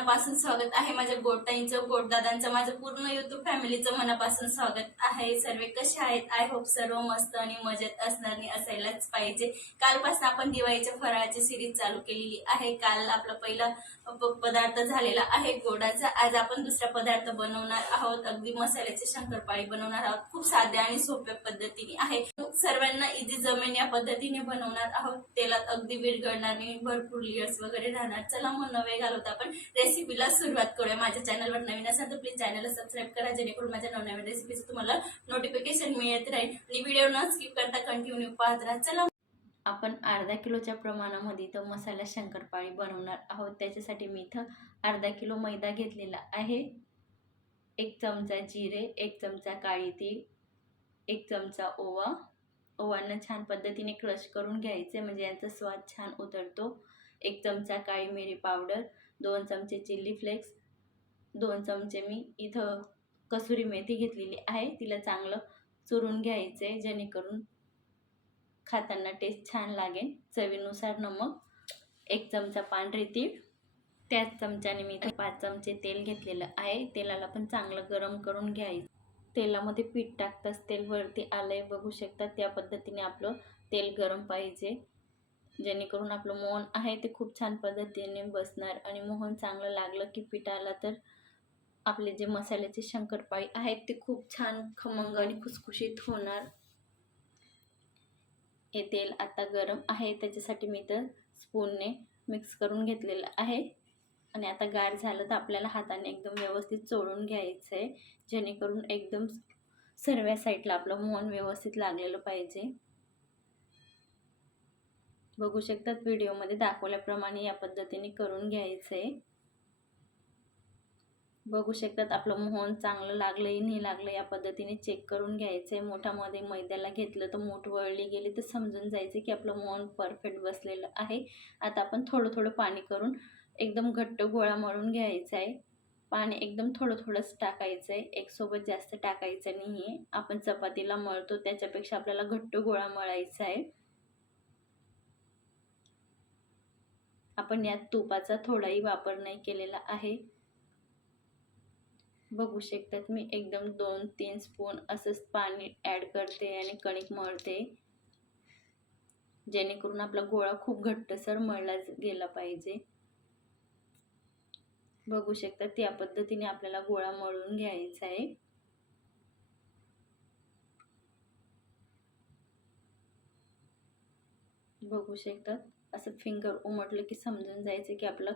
मनापासून स्वागत आहे माझ्या गोडताईंचं, गोडदादांचं, माझं पूर्ण युट्यूब फॅमिलीचं मनापासून स्वागत आहे। सर्व कसे आहेत? आय होप सर्व मस्त आणि मजेत असणार आणि असायलाच पाहिजे। कालपासून आपण दिवाळीच्या फराळाची सिरीज चालू केलेली आहे। काल आपला पहिला पदार्थ झालेला आहे गोडाचा। आज आपण दुसरा पदार्थ बनवणार आहोत, अगदी मसाल्याची शंकरपाळी बनवणार आहोत। खूप साध्या आणि सोप्या पद्धतीने आहे, सर्वांना इझी जमेन या पद्धतीने बनवणार आहोत। तेलात अगदी विरघळणार आणि भरपूर लेयर्स वगैरे राहणार। चला मग नवे घालत आपण रेसिपीला सुरुवात करूया। माझ्या चॅनलवर नवीन असाल तर प्लीज चॅनलला सबस्क्राईब करा, जेणेकरून माझ्या नवनवीन रेसिपीचं तुम्हाला नोटिफिकेशन मिळत राहील आणि व्हिडिओ न स्किप करता कंटिन्यू पाहत राहा। चला आपण अर्धा किलोच्या प्रमाणामध्ये इथं मसाला शंकरपाळी बनवणार आहोत। त्याच्यासाठी मी इथं अर्धा किलो मैदा घेतलेला आहे, 1 चमचा जिरे, 1 चमचा काळी तीळ, 1 चमचा ओवांना छान पद्धतीने क्रश करून घ्यायचे, म्हणजे यांचा स्वाद छान उतरतो। 1 चमचा काळी मिरी पावडर, 2 चमचे चिल्ली फ्लेक्स, 2 चमचे मी इथं कसुरी मेथी घेतलेली आहे, तिला चांगलं चुरून घ्यायचे, जेणेकरून खाताना टेस्ट छान लागेल। चवीनुसार नमक, 1 चमचा पांढरी तीळ, त्याच चमच्याने मी इथं 5 चमचे तेल घेतलेलं आहे। तेलाला पण चांगलं गरम करून घ्यायचं। तेलामध्ये पीठ टाकताच तेल वरती आलंय, बघू शकता। त्या पद्धतीने आपलं तेल गरम पाहिजे, जेणेकरून आपलं मोहन आहे ते खूप छान पद्धतीने बसणार आणि मोहन चांगलं लागलं की पिठाला तर आपले जे मसाल्याचे शंकरपाळी आहेत ते खूप छान खमंग आणि खुसखुशीत होणार। हे तेल आता गरम आहे, त्याच्यासाठी मी तर स्पूनने मिक्स करून घेतलेलं आहे आणि आता गार झालं तर आपल्याला हाताने एकदम व्यवस्थित चोळून घ्यायचं आहे, जेणेकरून एकदम सर्व साईडला आपलं मोहन व्यवस्थित लागलेलं पाहिजे। बघू शकतात व्हिडिओमध्ये दाखवल्याप्रमाणे या पद्धतीने करून घ्यायचं आहे। बघू शकतात आपलं मोहन चांगलं लागलंय नाही लागलं या पद्धतीने चेक करून घ्यायचं आहे। मोठामध्ये मैद्याला घेतलं तर मूठ वळली गेली तर समजून जायचं की आपलं मोहन परफेक्ट बसलेलं आहे। आता आपण थोडं थोडं पाणी करून एकदम घट्ट गोळा मळून घ्यायचा आहे। पाणी एकदम थोडं थोडंच टाकायचं आहे, एकसोबत जास्त टाकायचं नाही आहे। आपण चपातीला मळतो त्याच्यापेक्षा आपल्याला घट्ट गोळा मळायचा आहे। आपण यात तुपाचा थोडाही वापर नाही केलेला आहे। बघू शकतात मी एकदम 2-3 स्पून असंच पाणी ॲड करते आणि कणिक मळते, जेणेकरून आपला गोळा खूप घट्टसर मळला गेला पाहिजे। बघू शकता त्या पद्धतीने आपल्याला गोळा मळून घ्यायचा आहे। बघू शकतात असं फिंगर उमटलं की समजून जायचं की आपलं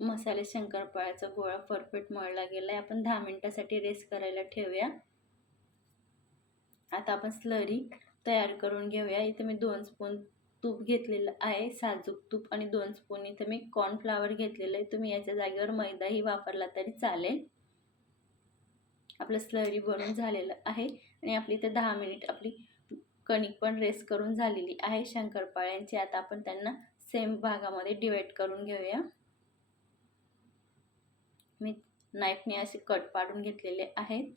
मसाले शंकरपाळ्याचा गोळा परफेक्ट मळला गेलाय। आपण 10 मिनिटासाठी रेस्ट करायला ठेवूया। आता आपण स्लरी तयार करून घेऊया। इथे मी 2 स्पून तूप घेतलेलं आहे, साजूक तूप, आणि 2 स्पून इथे मी कॉर्नफ्लॉवर घेतलेलं आहे। तुम्ही याच्या जागेवर मैदाही वापरला तरी चालेल। आपलं स्लरी बनवून झालेलं आहे आणि आपली इथे 10 मिनिट आपली कणिक पण रेस्ट करून झालेली आहे शंकरपाळ्यांची। आता आपण त्यांना सेम भागामध्ये डिवाइड करून घेऊया। मी नाईफने असे कट पाडून घेतलेले आहेत,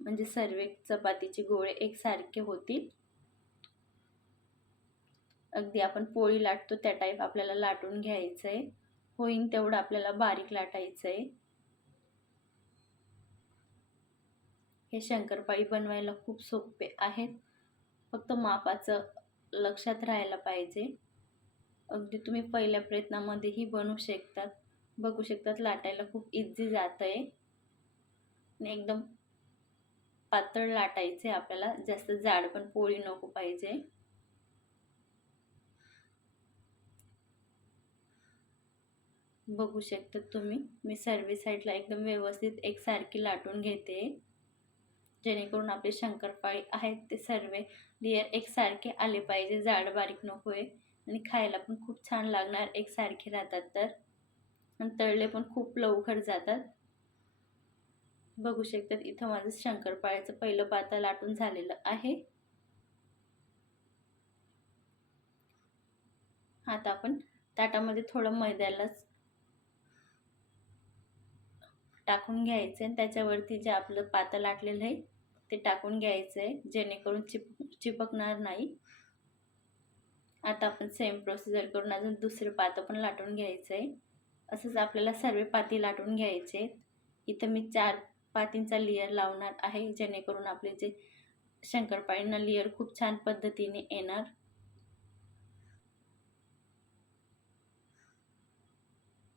म्हणजे सर्व चपातीचे गोळे एकसारखे होतील। अगदी आपण पोळी लाटतो त्या टाईप आपल्याला लाटून घ्यायचं आहे, होईन तेवढं आपल्याला बारीक लाटायचं आहे। हे शंकरपाळी बनवायला खूप सोपे आहेत, फक्त मापाचं लक्षात राहायला पाहिजे। अगदी तुम्ही पहिल्या प्रयत्नामध्येही बनवू शकतात। बघू शकतात लाटायला खूप इझी जात आहे आणि एकदम पातळ लाटायचे आपल्याला, जास्त जाड पण पोळी नको पाहिजे। बघू शकता तुम्ही मी सर्व साईडला एकदम व्यवस्थित एकसारखी लाटून घेते, जेणेकरून आपले शंकरपाळी आहेत ते सर्व लेयर एकसारखे आले पाहिजे, जाड बारीक नको आहे आणि खायला पण खूप छान लागणार एकसारखे राहतात तर, आणि तळले पण खूप लवकर जातात। बघू शकतात इथं माझं शंकरपाळ्याचं पहिलं पातळ लाटून झालेलं आहे। आता आपण ताटामध्ये थोडं मैद्यालाच टाकून घ्यायचं आणि त्याच्यावरती जे आपलं पातळ लाटलेलं आहे ते टाकून घ्यायचं आहे, जेणेकरून चिपकणार नाही। आता आपण सेम प्रोसिजर करून अजून दुसरं पातं पण लाटून घ्यायचं आहे. असंच आपल्याला सर्व पाती लाटून घ्यायचे. इथं मी 4 पातींचा लेयर लावणार आहे, जेणेकरून आपले जे शंकरपाळींना लेयर खूप छान पद्धतीने येणार.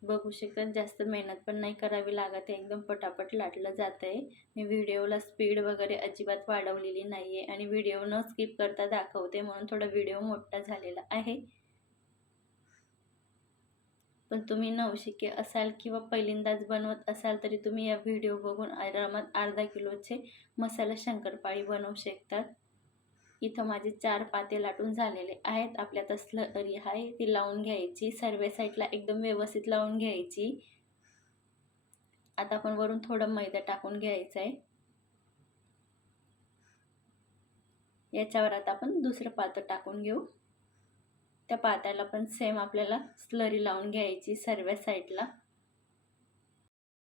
बघू शकता जास्त मेहनत पण नाही करावी लागत आहे, एकदम पटापट लाटलं जात आहे. मी व्हिडिओला स्पीड वगैरे अजिबात वाढवलेली नाही आहे आणि व्हिडिओ न स्किप करता दाखवते, म्हणून थोडा व्हिडिओ मोठा झालेला आहे. पण तुम्ही नवशिके असाल किंवा पहिल्यांदाच बनवत असाल तरी तुम्ही या व्हिडिओ बघून आरामात अर्धा किलोचे मसाला शंकरपाळी बनवू शकतात. इथं माझे 4 पाते लाटून झालेले आहेत. आपल्यात स्लरी आहे ती लावून घ्यायची, सर्व साईडला एकदम व्यवस्थित लावून घ्यायची. आता आपण वरून थोडं मैदा टाकून घ्यायचं आहे. याच्यावर आता आपण दुसरं पातं टाकून घेऊ. त्या पात्याला पण सेम आपल्याला स्लरी लावून घ्यायची सर्व साईडला.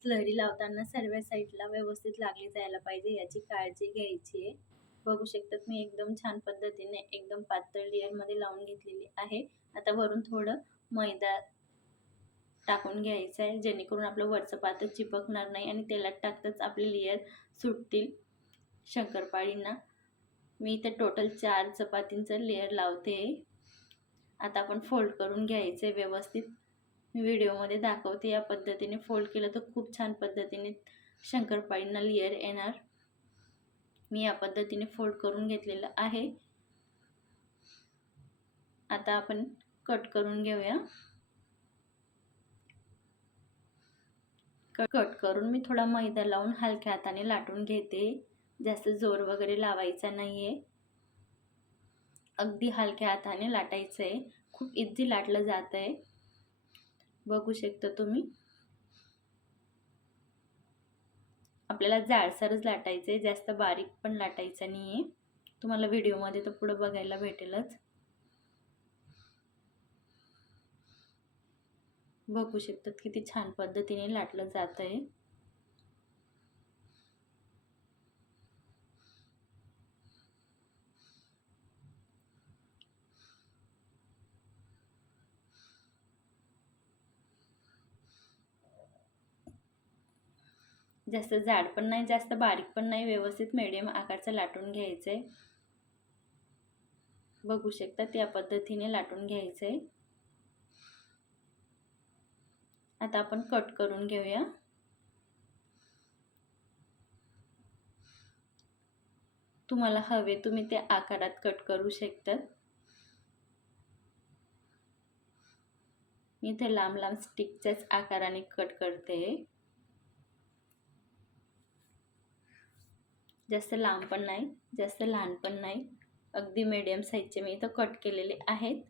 स्लरी लावताना सर्व साईडला व्यवस्थित लागली जायला पाहिजे, याची काळजी घ्यायची आहे. बघू शकतात मी एकदम छान पद्धतीने एकदम पातळ लेयरमध्ये लावून घेतलेली आहे. आता वरून थोडं मैदा टाकून घ्यायचं आहे, जेणेकरून आपलं वरचं पातं चिपकणार नाही आणि तेलात टाकताच आपले लेयर सुटतील शंकरपाळींना. मी इथे टोटल 4 चपातींचं लेयर लावते. आता आपण फोल्ड करून घ्यायचं आहे व्यवस्थित. मी व्हिडिओमध्ये दाखवते या पद्धतीने फोल्ड केलं तर खूप छान पद्धतीने शंकरपाळींना लेयर येणार. मी या पद्धतीने फोल्ड करून घेतलेलं आहे. आता आपण कट करून घेऊया. कट करून मी थोडा मैदा लावून हलक्या हाताने लाटून घेते. जास्त जोर वगैरे लावायचा नाहीये, अगदी हलक्या हाताने लाटायचं आहे. खूप इझी लाटलं जात आहे, बघू शकता तुम्ही. आपल्याला जाडसरच लाटायचं आहे, जास्त बारीक पण लाटायचं नाही आहे. तुम्हाला व्हिडिओमध्ये तर पुढं बघायला भेटेलच. बघू शकतात किती छान पद्धतीने लाटलं जात आहे. जास्त जाड पण नाही, जास्त बारीक पण नाही, व्यवस्थित मीडियम आकारचं लाटून घ्यायचं आहे. बघू शकतात या पद्धतीने लाटून घ्यायचं आहे. आता आपण कट करून घेऊया. तुम्हाला हवे तुम्ही त्या आकारात कट करू शकतात. मी इथे लांब लांब स्टिकच्याच आकाराने कट करते. जास्त लांब पण नाही, जास्त लहान पण नाही, अगदी मीडियम साईजचे मी इथं कट केलेले आहेत.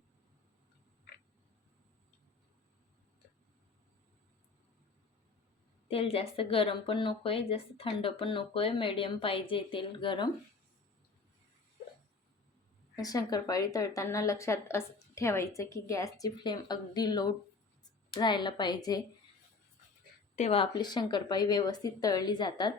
तेल जास्त गरम पण नको आहे, जास्त थंड पण नको आहे, मीडियम पाहिजे तेल गरम. शंकरपाळी तळताना लक्षात ठेवायचं की गॅसची फ्लेम अगदी लो राहायला पाहिजे, तेव्हा आपली शंकरपाळी व्यवस्थित तळली जातात.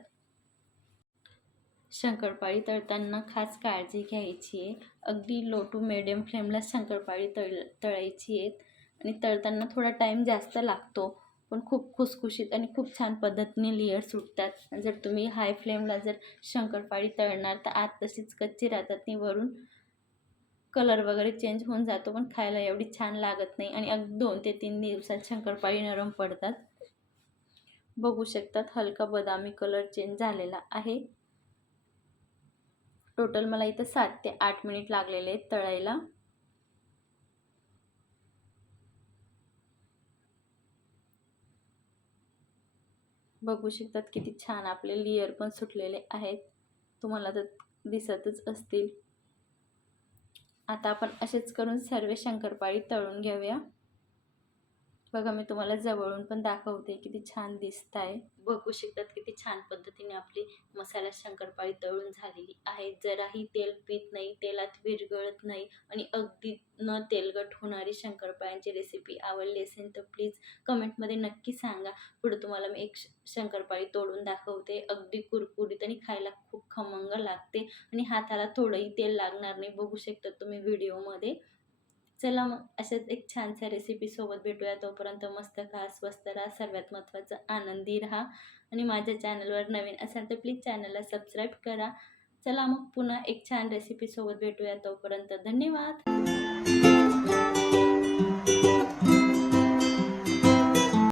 शंकरपाळी तळताना खास काळजी घ्यायची आहे. अगदी लो टू मीडियम फ्लेमला शंकरपाळी तळायची आहेत आणि तळताना थोडा टाईम जास्त लागतो, पण खूप खुसखुशीत आणि खूप छान पद्धतीने लेयर सुटतात. जर तुम्ही हाय फ्लेमला जर शंकरपाळी तळणार तर आत तशीच कच्ची राहतात, ती वरून कलर वगैरे चेंज होऊन जातो, पण खायला एवढी छान लागत नाही आणि अगदी 2 ते 3 दिवसात शंकरपाळी नरम पडतात. बघू शकतात हलका बदामी कलर चेंज झालेला आहे. टोटल मला इथं 7 ते 8 मिनिट लागलेले आहेत तळायला. बघू शकतात किती छान आपले लेयर पण सुटलेले आहेत, तुम्हाला तर दिसतच असतील. आता आपण असेच करून सर्व शंकरपाळी तळून घेऊया. बघा मी तुम्हाला जवळून पण दाखवते किती छान दिसत आहे. बघू शकतात किती छान पद्धतीने आपली मसाला शंकरपाळी तळून झालेली आहे. जराही तेल पीत नाही, तेलात विरघळत नाही आणि अगदी न तेलकट होणारी शंकरपाळ्यांची रेसिपी आवडली असेल तर प्लीज कमेंटमध्ये नक्की सांगा. पुढे तुम्हाला मी एक शंकरपाळी तोडून दाखवते, अगदी कुरकुरीत आणि खायला खूप खमंग लागते आणि हाताला थोडंही तेल लागणार नाही. बघू शकता तुम्ही व्हिडिओमध्ये. चला मग अशाच एक छानशा रेसिपीसोबत भेटूया. तोपर्यंत मस्त खा, स्वस्त राहा, सर्वात महत्त्वाचं आनंदी राहा. आणि माझ्या चॅनलवर नवीन असाल तर प्लीज चॅनलला सबस्क्राईब करा. चला मग पुन्हा एक छान रेसिपीसोबत भेटूया. तोपर्यंत धन्यवाद.